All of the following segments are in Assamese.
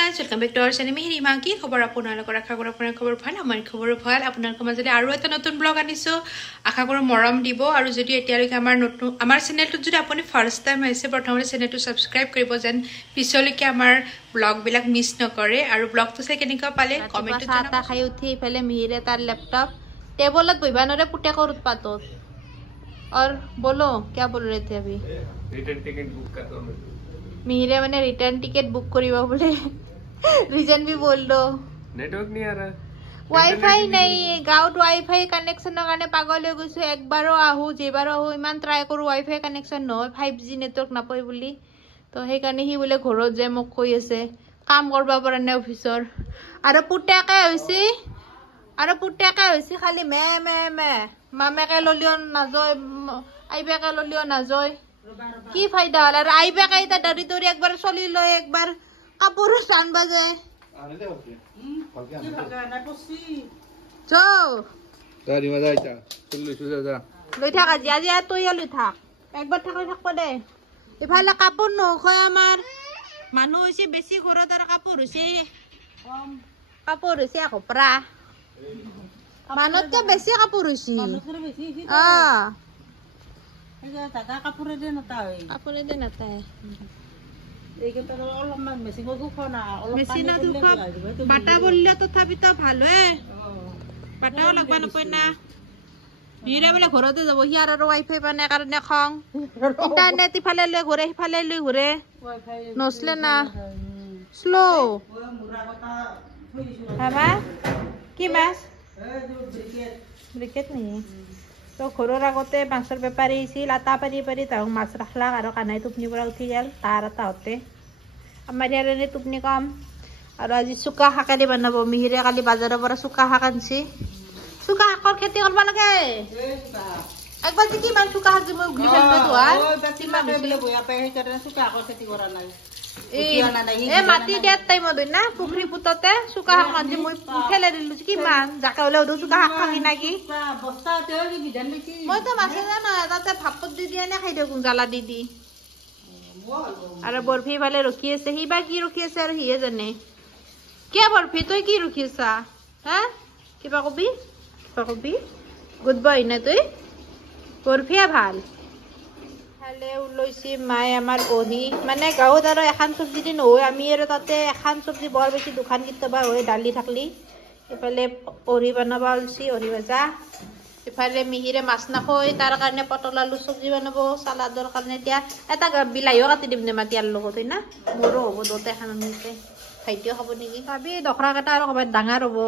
guys welcome back to our channel Mihir ইমা কি খবৰ আপোনালোকৰ আশা কৰোঁ আপোনাৰ খবৰ ভাল আমাৰ খবৰো ভাল আপোনালোকৰ মাজতে আৰু এটা নতুন ব্লগ আনিছো আশা কৰোঁ মৰম দিব আৰু যদি এতিয়ালৈকে আমাৰ চেনেলটোত যদি আপুনি ফাৰ্ষ্ট টাইম আহিছে প্ৰথমতে চেনেলটো সাবস্ক্ৰাইব কৰিব যেন পিছলৈকে আমাৰ ব্লগবিলাক মিছ নকৰে আৰু ব্লগটো চাই কেনেকুৱা পালে কমেন্টত জনাব খাই উঠি ইফালে মিহিৰে তাৰ লেপটপ টেবলত বহিবা নৰে পুতেকৰ উৎপাতত और बोलो क्या बोल रहे थे अभी रिटर्न टिकट बुक कर दो मिहिरे मैंने रिटर्न टिकट बुक करीबा बोले रीजन भी बोल दो नेटवर्क नहीं आ रहा वाईफाई नहीं गाँव वाईफाई कनेक्शन कारण पागल हो गई एक बारो आहू जेबारो आहू इमान ट्राई करूँ वाईफाई कनेक्शन न 5G नेटवर्क नापाय बोली तो সেইকাৰণে হি বোলে ঘৰত যে মোক কৈ আছে কাম কৰিব পৰা নাই অফিচৰ আৰু পুতেকে হৈছে খালি মে মে মে মামেকে ললিও নাজয় আইবেকে ললিও নাজয় কি ফায়দা হল আর আইবেকে এটা দৰি দৰি একবাৰ চলি লয় একবাৰ কাপোৰ টান বাজে লৈ থাক আজি আজি তই লৈ থাক একবাৰ থাকব দে ইফালে কাপোৰ নখয় আমাৰ মানুহ হৈছে বেছি ঘৰত আৰু কাপোৰ হৈছে খপৰা মানুহতকে বেছি কাপোৰ হৈছে কাপোৰে দে নাটায় বাটা বললে তথাপিতো ভালে বাটাও লাগবা নাপায় না ভিৰে বোলে ঘৰতে যাব সি আৰু ৱাইফাই পানে কাৰণে খং ইণ্টাৰনেট ইফালে লৈ ঘূৰে সিফালে লৈ ঘূৰে নচলে না শ্ল' হা কি মাছ ব্ৰিকেট নেকি তো ঘৰৰ আগতে মাছৰ বেপাৰী আহিছিল আটা পাৰি পাৰি তাহোক মাছ ৰাখলাক আৰু কানাই টোপনিৰ পৰা উঠি গেল তাৰ তাহতে আমাৰ ইয়াৰ এনে টোপনি কম আৰু আজি চুকা শাকে দি বনাব মিহিৰে কালি বাজাৰৰ পৰা চুকা শাক আনছি চুকা শাকৰ খেতি কৰিব লাগে একবাৰ যে কিমান চুকা শাক মই উঘলি মাটি দিয়াৰ টাইমত না পুখুৰী পুততে চুকা শাক আজি মই ফেলাই দিলো কিমান জাকে হলে চুকা শাক খাবি নাকি মইতো মাছে জানো তাতে ভাপত দি দিয়ে নে খাই দিওঁ জ্বালা দি দি আৰু বৰফি ফালে ৰখি আছে সি বা কি ৰখি আছে আৰু সিয়ে জানে কিয় বৰফি তই কি ৰখি আছা হা কিবা কবি গুড বয় না তুই বৰফিয়ে ভাল লৈছি মায়ে আমাৰ বহি মানে গাঁৱত আৰু এখন চব্জি দি নহয় আমি আৰু তাতে এখন চব্জি বৰ বেছি দুখান কেতিয়াবা হয় দালি থাকলি ইফালে অৰি বনাব ওলছি অৰি ভাজা ইফালে মিহিৰে মাছ নাখায় তাৰ কাৰণে পটল আলু চব্জি বনাব চালাডৰ কাৰণে এতিয়া এটা বিলাহীও কাটি দিম নে মাটিয়াৰ লগত হয় না মোৰো হ'ব দুটা এখন আনিছে ভাইটিও খাব নেকি ভাবি দখৰা কেইটা আৰু ক'ৰবাত ডাঙৰ হ'ব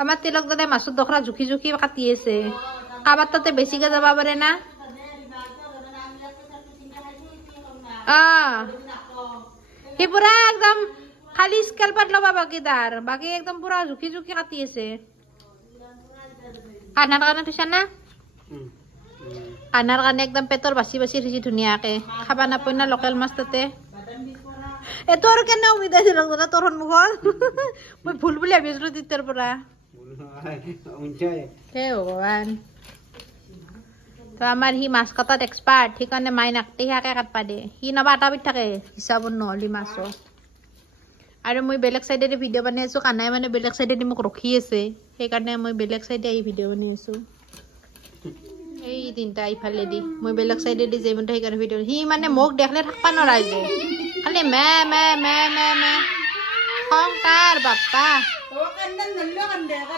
আমাৰ তিলক দাদাই মাছৰ দখৰা জুখি জুখি কাটি আছে কাৰোবাৰ তাতে বেছিকে যাব পাৰে না সি পুৰা একদম খালি স্কেলপাত ল'বা বাকী একদম পুৰা জুখি জুখি কাটি আছে কানাৰ কাৰণে থৈছা না কানাৰ কাৰণে একদম পেটৰ বাচি বাচি থৈছি ধুনীয়াকে খাবা নাপায় না লোকেল মাছ তাতে এইটো আৰু কেনে উমিদ আছিল তোৰ সন্মুখত মই ভুল বুলি ভাবিছিলো তেতিয়াৰ পৰা হে ভগৱান তো আমাৰ সি মাছ কাটাত এক্সপাৰ্ট সেইকাৰণে মাই নাকটি শাকে কাটবা দে সি নবা আটা পিঠ থাকে হিচাপত নহলি মাছৰ আৰু মই বেলেগ চাইডেদি ভিডিঅ' বনাই আছো কানাই মানে বেলেগ চাইডেদি মোক ৰখি আছে সেইকাৰণে মই বেলেগ চাইডে আহি ভিডিঅ' বনাই আছো এই তিনিটা ইফালেদি মই বেলেগ চাইডেদি যাই মতে সেইকাৰণে ভিডিঅ' সি মানে মোক দেখলে থাকবা নৰা যে খালি মে মে মে মে মে খং তাৰ বাপ্পা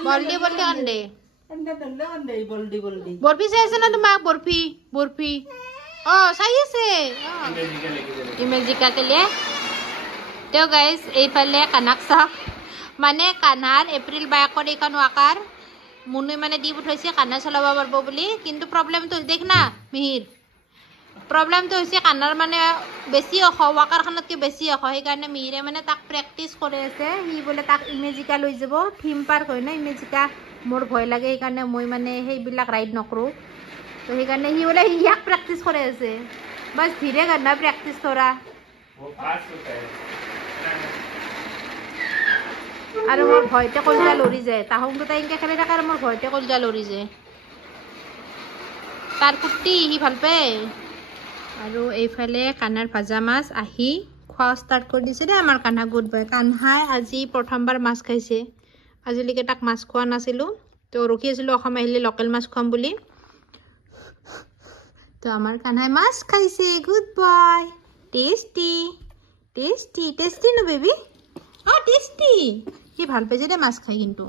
বলদি বলদি কান্দে বৰফি চাই আছে না তোমাক বৰফি চাই আছে ইমেজিকা কেলে তেওঁ গাইজ এইফালে কানাক চাওক মানে কানাৰ এপ্ৰিল 22 এইখন ৱাকাৰ মুনুই মানে দি পঠাইছে কানা চলাব পাৰিব বুলি কিন্তু প্ৰব্লেমটো দেখ না মিহিৰ প্ৰব্লেমটো হৈছে কানাৰ মানে বেছি অখ ৱাকাৰখনতকৈ বেছি অখ সেইকাৰণে মিহিৰে মানে তাক প্ৰেক্টিচ কৰি আছে সি বোলে তাক ইমেজিকা লৈ যাব থিম পাৰ্ক হয় না ইমেজিকা মোৰ ভয় লাগে সেইকাৰণে মই মানে সেইবিলাক ৰাইড নকৰোঁ তো সেইকাৰণে সি বোলে ইয়াক প্ৰেক্টিচ কৰি আছে বাছ ধীৰে গানা প্ৰেক্টিচ কৰা আৰু মোৰ ভয়তে কলজা লৰি যায় তাহোঁ দুটা এনেকৈ খেলি থাকে আৰু মোৰ ভয়তে কলজা লৰি যায় তাৰ কুৰ্তি সি ভাল পায় আৰু এইফালে কানাৰ ভাজা মাছ আহি খোৱা ষ্টাৰ্ট কৰি দিছে দেই আমাৰ কান্হা গুড বয় কান্হাই আজি প্ৰথমবাৰ মাছ খাইছে আজিলৈকে তাক মাছ খোৱা নাছিলোঁ তো ৰখি আছিলোঁ অসম আহিলে লোকেল মাছ খুৱাম বুলি তো আমাৰ কান্হাই মাছ খাইছে good boy tasty tasty tasty ন বেবি অঁ টেষ্টি সি ভাল পাইছে দেই মাছ খাই কিন্তু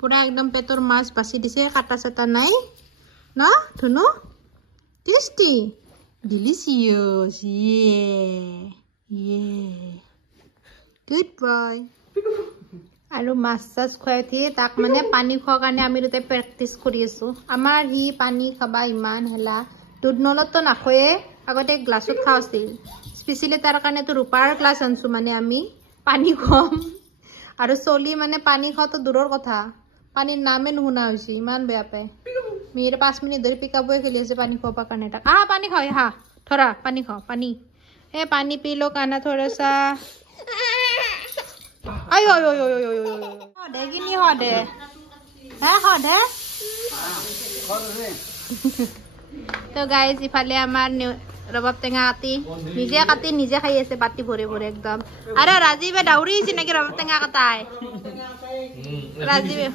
পুৰা একদম পেটৰ মাছ বাচি দিছে কাটা চাটা নাই ন ধুনু টেষ্টি delicious good boy আৰু মাছ চাছ খুৱাই উঠি তাক মানে পানী খোৱাৰ কাৰণে আমি দুটাই প্ৰেক্টিচ কৰি আছো আমাৰ সি পানী খাবা ইমান হেলা দুধ নলততো নাখোৱে আগতে গ্লাছত খাওঁ আছিল স্পেচিয়েলি তাৰ কাৰণেতো ৰূপাৰ গ্লাছ আনছো মানে আমি পানী খুৱাম আৰু চলি মানে পানী খোৱাটো দূৰৰ কথা পানীৰ নামে নুশুনা হৈছে ইমান বেয়া পায় মেয়ের 5 মিনিট ধরে পিক আপ হয়ে খেলি আছে पानी खावा करने तक हाँ पानी खाओ हाँ थोड़ा पानी खाओ पानी ए पानी पी लो काना थोड़ा सा आयो आयो आयो आयो आयो दे कि नहीं हो दे है हो दे तो गाइस इफाले हमार रबाब टेंगा काटी निजे खाई আছে বাটি ভরে ভরে একদম আরে রাজীবে দাউরি আছে নাকি রবাব টেঙা কাটায় রাজীবে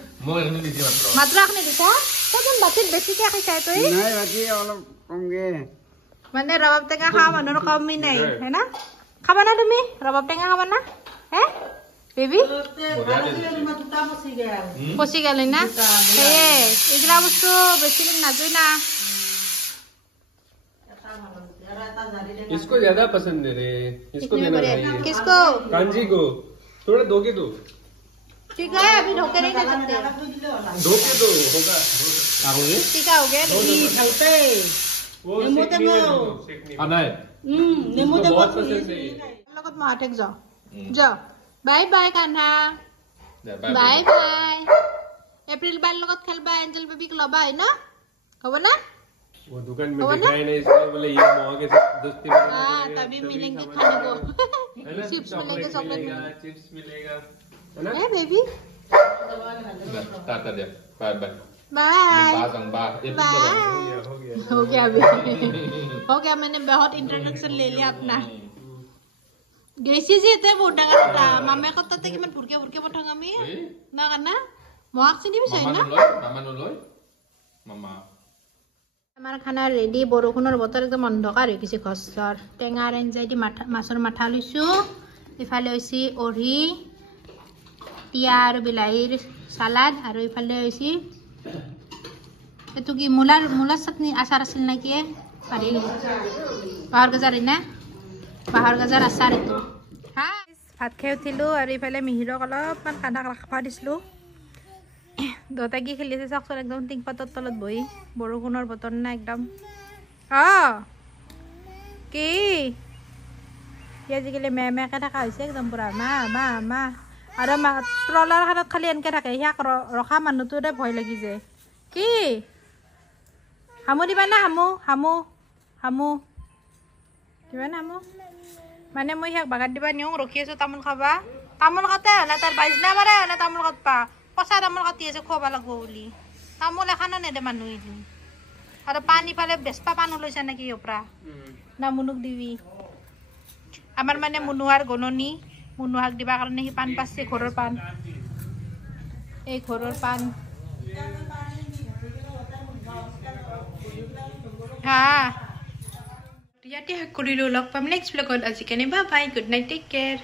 মাত্র আপনি দিছা তখন বাটিত বেছিকে খাইছা তুই নাই বাকি অলপ কমগে মানে রবাব টেঙা খাওয়া মানুষের কমই নাই है ना খাবা না তুমি রবাব টেঙা খাবা না হ্যাঁ বেবি পচি গেল না এগুলা বস্তু বেশি দিন নাজুই না इसको ज्यादा पसंद है रे इसको देना चाहिए किसको कांजी को थोड़ा धोके दो ठीक है अभी धोके नहीं दे सकते धोके दो होगा ठीक है हो गया वो आधा है नेमू दे बहुत पसंद है लगत माटेक जा जा bye bye Kanha bye bye April बार लगत खेलबा एंजल बेबी के लबा है ना हो ना वो दुकान में दिखाई नहीं इसलिए बोले ये मौका के साथ दोस्ती में हां तभी मिलेंगे खाने को चिप्स मिलेंगे चॉकलेट मिलेगा चिप्स मिलेगा है ना ए बेबी टाटा दे बाय बाय बाय बाय हो गया अभी हो गया मैंने बहुत इंट्रोडक्शन ले लिया अपना गेसी जी ते बहुत डांगा मामे को तते किमान फुरके फुरके पठांग आमी ना काना मोहाक सिनी बिसाय ना मामा नलय मामा আমার খানা রেডি বৰষুণৰ বতৰ একদম অন্ধকাৰ হৈ গৈছে ঘৰ টেঙাৰ আঞ্জাই দি মাছৰ মাথা লৈছোঁ ইফালে হৈছে অঢ়ি টিয়া আৰু বিলাহীৰ চালাড আৰু ইফালে হৈছে এইটো কি মূলাৰ চাটনি আচাৰ আছিল নেকি পাহৰিলোঁ বাঁহৰ গাজাৰ না বাঁহৰ গাজাৰ আচাৰ এইটো ভাত খাই উঠিলোঁ আৰু ইফালে মিহিৰক অলপমান কান্দা ৰাখবা দিছিলোঁ দোতাগি খেলি আছে চাওকচোন একদম টিংপাতৰ তলত বহি বৰষুণৰ বতৰ না একদম কি আজিকালি মেকে থকা হৈছে একদম পুৰা মা মা মা আৰু ষ্ট্ৰলাৰ খানত খালি এনেকৈ থাকে সিয়াক ৰখা মানুহটোৰে ভয় লাগি যায় কি হামু দিবা না হামু হামু হামু দিবা না হামু মানে মই সিয়াক বাগান দিবা নিওঁ ৰখি আছোঁ তামোল খাবা তামোল কাটে হ'লে তাৰ বাইজনা মাৰে হ'লে তামোল কাটবা পচা তামোল কাটি আছে খুৱাব লাগিব বুলি তামোল এখনো নেদে মানুহ আৰু পানী পালে বেচপা পাণ লৈছে নেকি ওপৰা না মুনুক দিবি আমাৰ মানে মুনুহাৰ গণনি মুনুহাক দিবা কাৰণে সি পাণ পাচ্ছে ঘৰৰ পাণ এই ঘৰৰ পাণ হা ইয়াতে শেষ কৰিলোঁ লগ পাম নেক্সট ব্লগত আজি কাৰণে bye bye good night take care